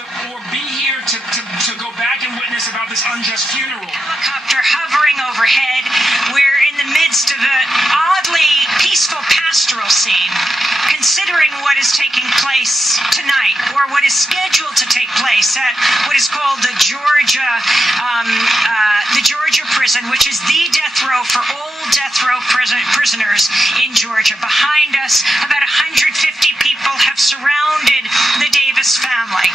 or be here to go back and witness about this unjust funeral. Helicopter hovering overhead. We're in the midst of an oddly peaceful pastoral scene, considering what is taking place tonight, or what is scheduled to take place at what is called the Georgia prison, which is the death row for all death row prisoners in Georgia. Behind us, about 150 people have surrounded the Davis family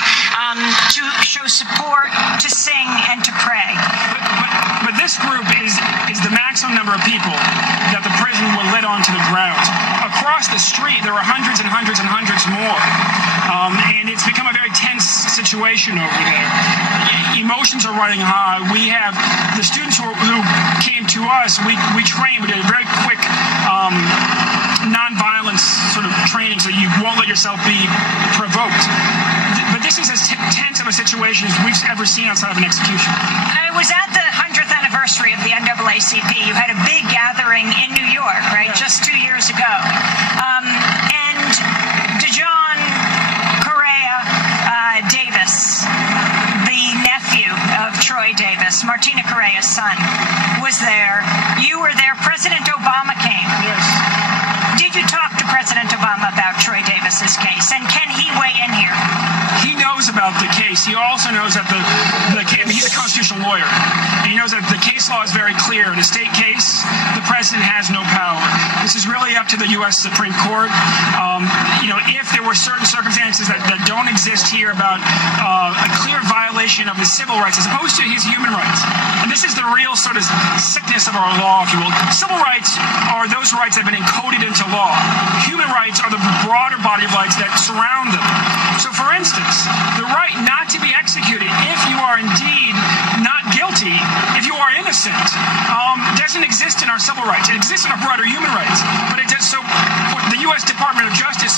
to show support, to sing, and to pray. But this group is the maximum number of people that the prison will let onto the grounds. Across the street, there are hundreds and hundreds and hundreds more. And it's become a very tense situation over there. Emotions are running high. We have the students who came to us, we trained, we did a very quick non-violence sort of training so you won't let yourself be provoked. But this is as tense of a situation as we've ever seen outside of an execution. I was at the 100th anniversary of the NAACP. You had a big gathering in New York, right, just 2 years ago. And DeJohn Correa Davis, the nephew of Troy Davis, Martina Correa's son, was there. You were there. President Obama came. Yes. Did you talk to President Obama about Troy Davis's case? And can he weigh in here? He knows about the case. He also knows that he's a constitutional lawyer. And he knows that the case law is very clear. In a state case, the president has no power. This is really up to the U.S. Supreme Court. If there were certain circumstances that don't exist here about a clear violation of his civil rights as opposed to his human rights. And this is the real sort of sickness of our law, if you will. Civil rights are those rights that have been encoded into law. Human rights are the broader body of rights that surround them. So, for instance, the right not to be executed if you are indeed not guilty, if you are innocent, doesn't exist in our civil rights. It exists in our broader human rights. But it does so. The U.S. Department of Justice,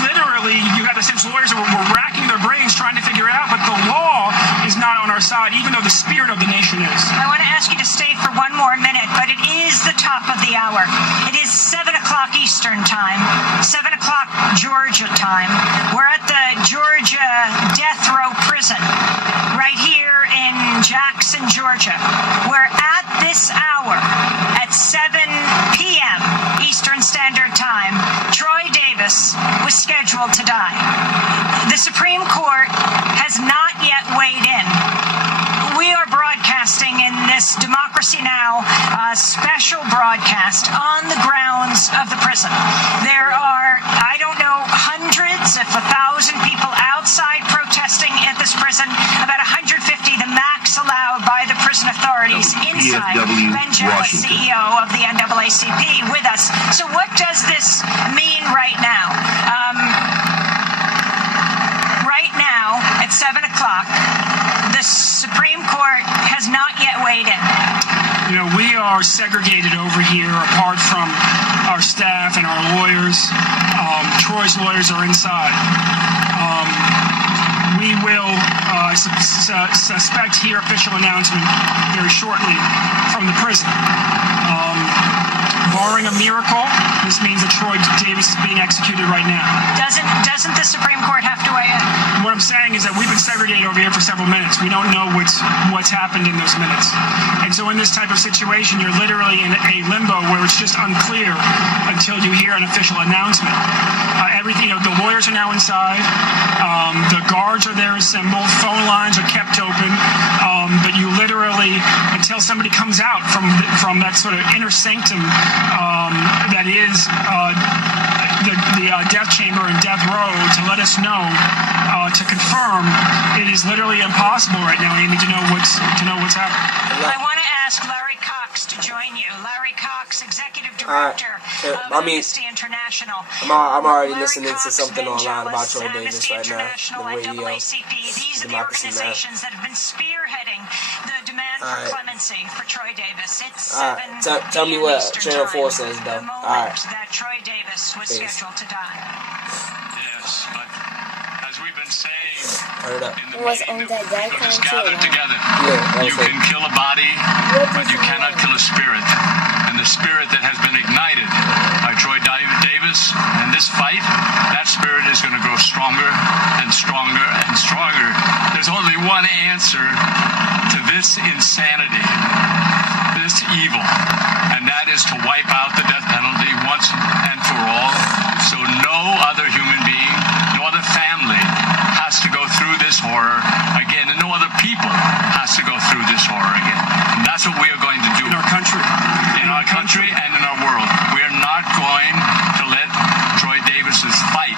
literally, you have the sense lawyers were racking their brains trying to figure it out, but the law is not on our side, even though the spirit of the nation is. I want to ask you to stay for one more minute, but it is the top of the hour. It is 7 o'clock Eastern time, 7 o'clock Georgia time. We're at the Georgia death row prison right here in Jackson, Georgia, where at this hour, at 7 p.m. Eastern Standard Time, Troy Davis was scheduled to die. The Supreme Court has not yet weighed in. We are broadcasting in this Democracy Now! Special broadcast on the grounds of the prison. There are, I don't know, hundreds, if 1,000 people outside protesting at this prison, about 150, the max allowed by the prison authorities inside. Ben Jealous, CEO of the NAACP, with us. So what does this mean right now? Right now, at 7 o'clock, the Supreme Court has not yet weighed in. We are segregated over here, apart from our staff and our lawyers. Troy's lawyers are inside. We will suspect hear official announcement very shortly from the prison. Barring a miracle, this means that Troy Davis is being executed right now. Doesn't the Supreme Court have to weigh in? What I'm saying is that we've been segregated over here for several minutes. We don't know what's happened in those minutes. And so in this type of situation, you're literally in a limbo where it's just unclear until you hear an official announcement. Everything, the lawyers are now inside. The guards are there assembled. Phone lines are kept open. But you literally, until somebody comes out from that sort of inner sanctum that is the death chamber and death row, to let us know, to confirm, it is literally impossible right now, Amy, to know what's happening. I want to ask Larry Cox to join you. Larry Cox, Executive Director of Amnesty International. I'm already listening to something online about Troy Davis right now. The radio. These are the organizations that have been spearheading the demand for clemency for Troy Davis. It's 7 tell me what Channel 4 says, though. The moment that Troy Davis was scheduled to die. Yes, but as we've been saying, was on that day just gather together. Yeah, you can kill a body, but you cannot kill a spirit. And the spirit that has been ignited by Troy Davis in this fight, that spirit is going to grow stronger and stronger and stronger there's only one answer to this insanity, this evil, and that is to wipe out the death penalty once and for all, so no other human being, no other family has to go through this horror again, and no other people has to go through this horror again. And that's what we are going to do. In our country. In our country and in our world. We are not going to let Troy Davis's fight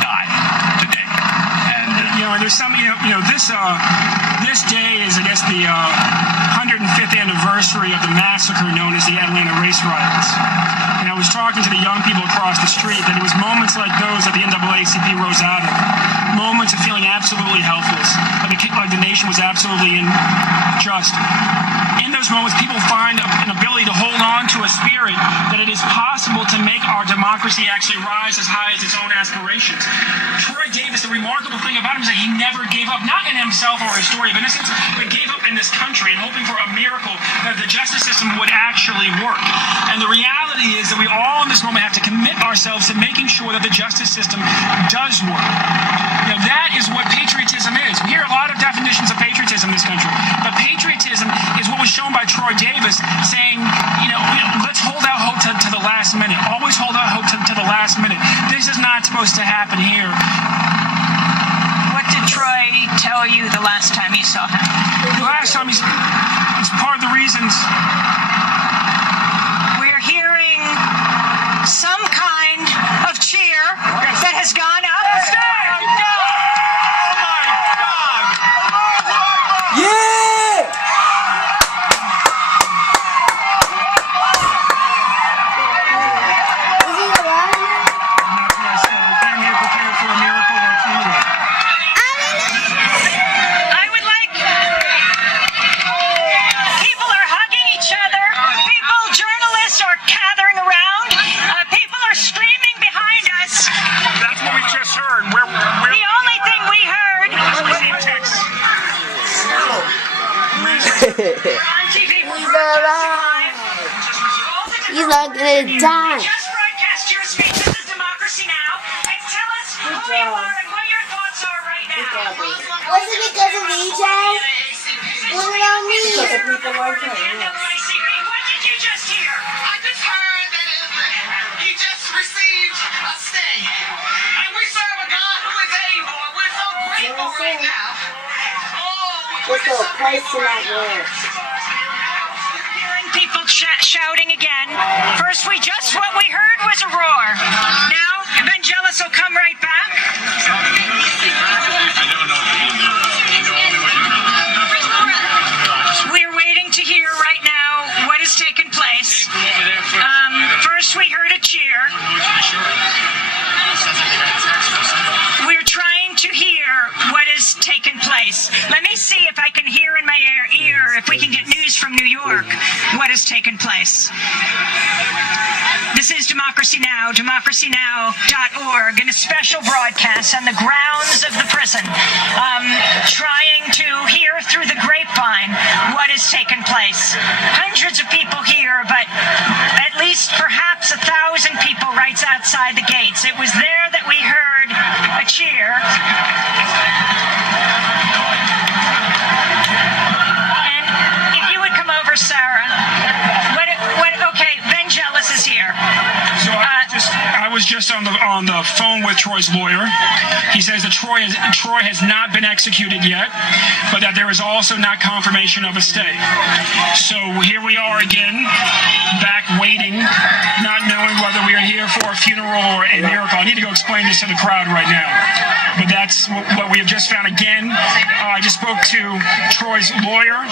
die today. And and there's some, this day is, I guess, the 105th anniversary of the massacre known as the Atlanta race riots. And I was talking to the young people across the street that it was moments like those that the NAACP rose out of, moments of feeling absolutely helpless, like the nation was absolutely unjust. In those moments, people find an ability to hold on to a spirit that it is possible to make our democracy actually rise as high as its own aspirations. Troy Davis, the remarkable thing about him is that he never gave up, not in himself or his story of innocence, but gave up in this country and hoping for a miracle that the justice system would actually work. And the reality is that we all in this moment have to commit ourselves to making sure that the justice system does work. That is what patriotism is. We hear a lot of definitions of patriotism in this country, but patriotism is what was shown by Troy Davis, saying, let's hold out hope to the last minute. Always hold out hope to the last minute. This is not supposed to happen here. What did Troy tell you the last time you saw him? The last time it's part of the reasons. We're hearing some kind of cheer that has gone up. He's not gonna die. Just broadcast your speech. This is Democracy Now! And tell us who you are and what your thoughts are right now. Was it because of EJ? Was it on me? Because of people like him. What did you just hear? I just heard that he just received a stay. And we serve a God who is able. And we're so grateful right now. Just a place to not live. People shouting again. First, what we heard was a roar. Now, Evangelos will come right back. We're waiting to hear right now what has taken place. First, we heard a cheer. We're trying to hear what has taken place. Let me see if I can hear in my ear, if we can get news from New York, what has taken place. This is Democracy Now!, democracynow.org, in a special broadcast on the grounds of the prison, trying to hear through the grapevine what has taken place. Hundreds of people here, but at least perhaps 1,000 people right outside the gates. It was there that we heard a cheer. And if you would come over, Sarah. Okay, Evangelos is here. So I was just on the phone with Troy's lawyer. He says that Troy has not been executed yet, but that there is also not confirmation of a stay. So here we are again, back waiting, not knowing whether we are here for a funeral or a miracle. I need to go explain this to the crowd right now. But that's what we have just found again. I just spoke to Troy's lawyer,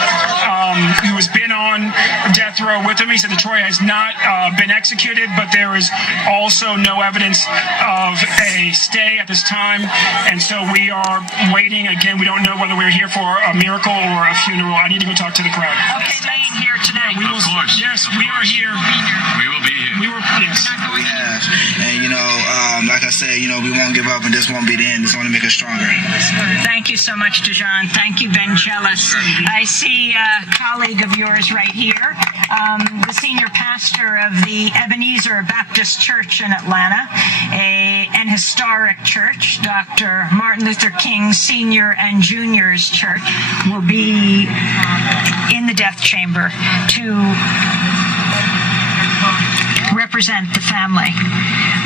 who has been on death row with him. He said that Troy has not been executed, but there is also no evidence of a stay at this time. And so we are waiting. Again, we don't know whether we're here for a miracle or a funeral. I need to go talk to the crowd. Okay, staying here tonight. We will, of course. Yes, we are here. We will be here. Yes. We have. And, like I said, we won't give up, and this won't be the end. It's only make us stronger. Thank you so much, Dejan. Thank you, Evangelos. I see a colleague of yours right here. the senior pastor of the Ebenezer Baptist Church in Atlanta, an historic church, Dr. Martin Luther King Sr. and Jr.'s church, will be in the death chamber to represent the family.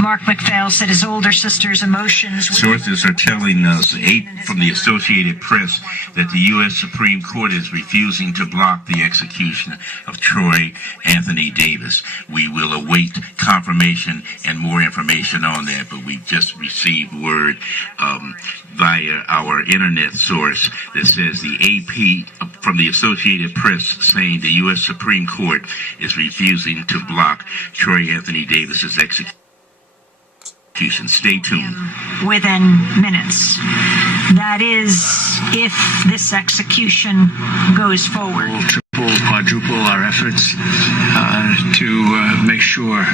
Mark McPhail said his older sister's emotions... Sources are telling us from the Associated Press that the U.S. Supreme Court is refusing to block the execution of Troy Anthony Davis. We will await confirmation and more information on that, but we've just received word via our internet source that says the AP from the Associated Press saying the U.S. Supreme Court is refusing to block Troy Anthony Davis's execution. Stay tuned. Within minutes. That is, if this execution goes forward. We'll triple, quadruple our efforts to make sure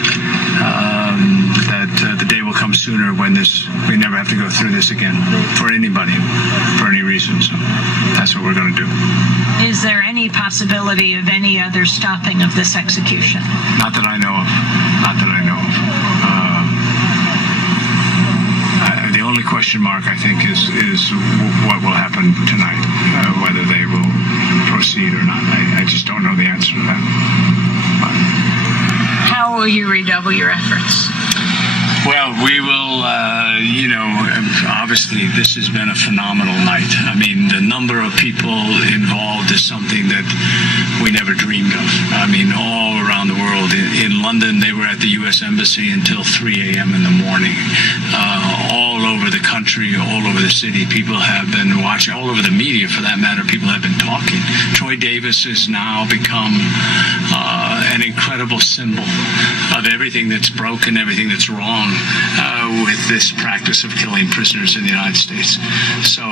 that the day will come sooner when we never have to go through this again for anybody, for any reason. So that's what we're going to do. Is there any possibility of any other stopping of this execution? Not that I know of. Not that I know of. The only question mark, I think, is what will happen tonight, whether they will proceed or not. I just don't know the answer to that. But how will you redouble your efforts? Well, we will, obviously this has been a phenomenal night. I mean, the number of people involved is something that we never dreamed of. I mean, all around the world. In London, they were at the U.S. Embassy until 3 a.m. in the morning. All over the country, all over the city, people have been watching, all over the media for that matter, people have been talking. Troy Davis has now become an incredible symbol of everything that's broken, everything that's wrong with this practice of killing prisoners in the United States. So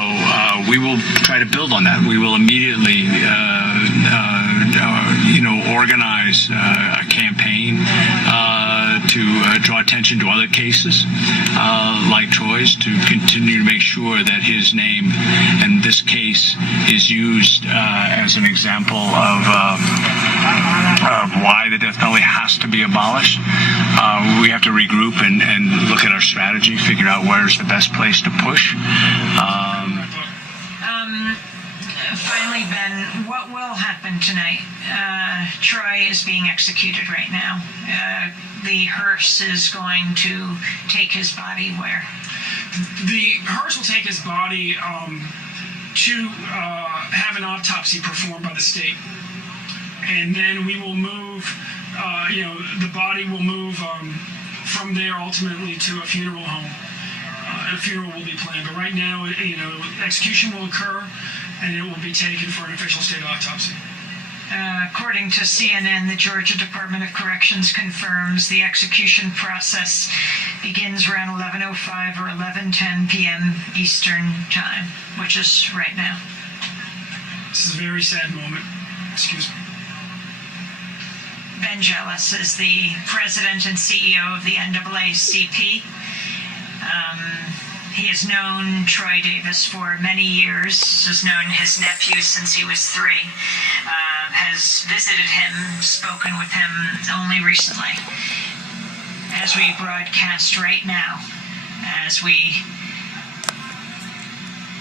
we will try to build on that. We will immediately organize a campaign to draw attention to other cases like Troy's, to continue to make sure that his name and this case is used as an example of why the death penalty has to be abolished. We have to regroup and look at our strategy, figure out where's the best place to push. Finally, Ben, what will happen tonight? Troy is being executed right now. The hearse is going to take his body where? The hearse will take his body to have an autopsy performed by the state. And then we will move, the body will move from there ultimately to a funeral home. And a funeral will be planned. But right now, execution will occur, and it will be taken for an official state autopsy. According to CNN, the Georgia Department of Corrections confirms the execution process begins around 11:05 or 11:10 p.m. Eastern Time, which is right now. This is a very sad moment. Excuse me. Ben Jealous is the president and CEO of the NAACP. He has known Troy Davis for many years, has known his nephew since he was 3, has visited him, spoken with him only recently. As we broadcast right now, as we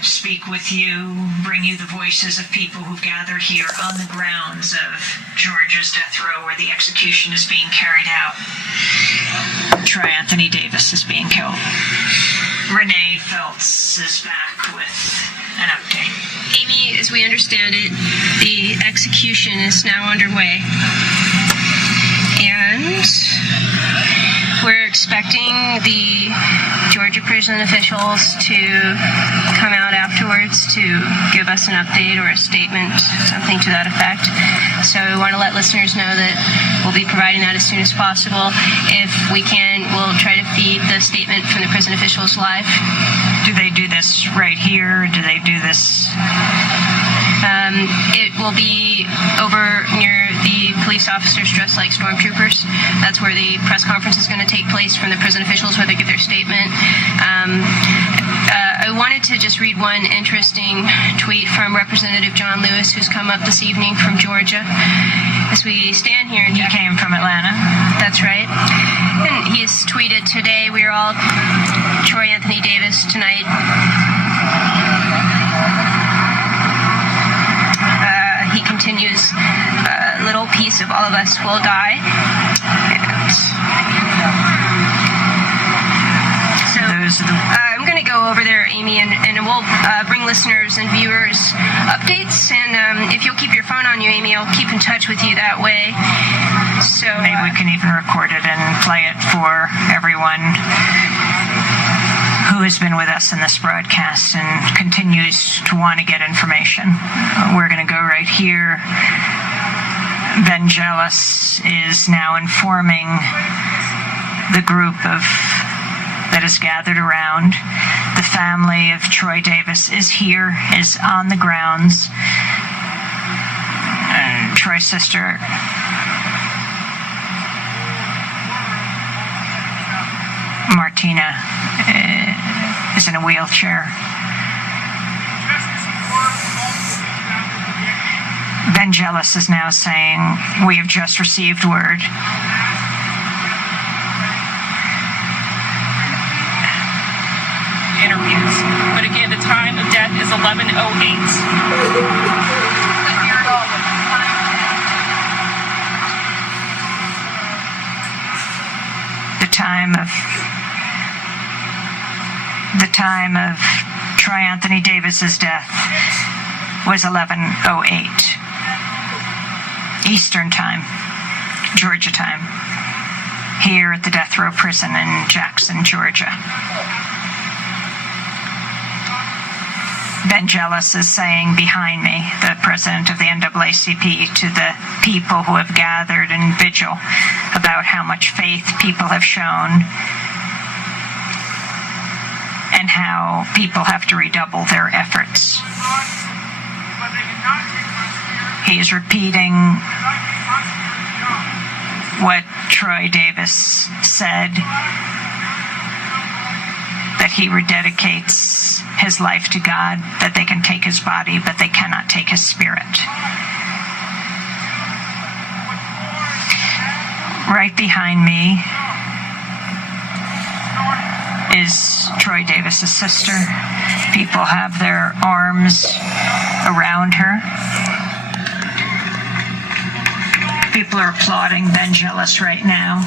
speak with you, bring you the voices of people who've gathered here on the grounds of Georgia's death row where the execution is being carried out. Troy Anthony Davis is being killed. Renee Feltz is back with an update. Amy, as we understand it, the execution is now underway. And we're expecting the Georgia prison officials to come out afterwards to give us an update or a statement, something to that effect. So we want to let listeners know that we'll be providing that as soon as possible. If we can, we'll try to feed the statement from the prison officials live. Do they do this right here? Do they do this? It will be over near the police officers dressed like stormtroopers. That's where the press conference is going to take place from the prison officials, where they give their statement. I I wanted to just read one interesting tweet from Representative John Lewis, who's come up this evening from Georgia. As we stand here in He came from Atlanta. That's right. And he's tweeted, "Today we are all Troy Anthony Davis tonight." He continues, "A little piece of all of us will die." I'm going to go over there, Amy, and we'll bring listeners and viewers updates. And if you'll keep your phone on you, Amy, I'll keep in touch with you that way. So maybe we can even record it and play it for everyone who has been with us in this broadcast and continues to want to get information. We're going to go right here. Vangelis is now informing the group that is gathered around. The family of Troy Davis is here, is on the grounds. Troy's sister, Martina, is in a wheelchair. Vangelis is now saying, "We have just received word." Interviews. But again, the time of death is 11:08. The time of Troy Anthony Davis's death was 11:08 Eastern Time, Georgia time, here at the death row prison in Jackson, Georgia. Vangelis is saying behind me, the president of the NAACP, to the people who have gathered in vigil about how much faith people have shown and how people have to redouble their efforts. He is repeating what Troy Davis said, that he rededicates his life to God, that they can take his body, but they cannot take his spirit. Right behind me is Troy Davis's sister. People have their arms around her. People are applauding Vangelis right now.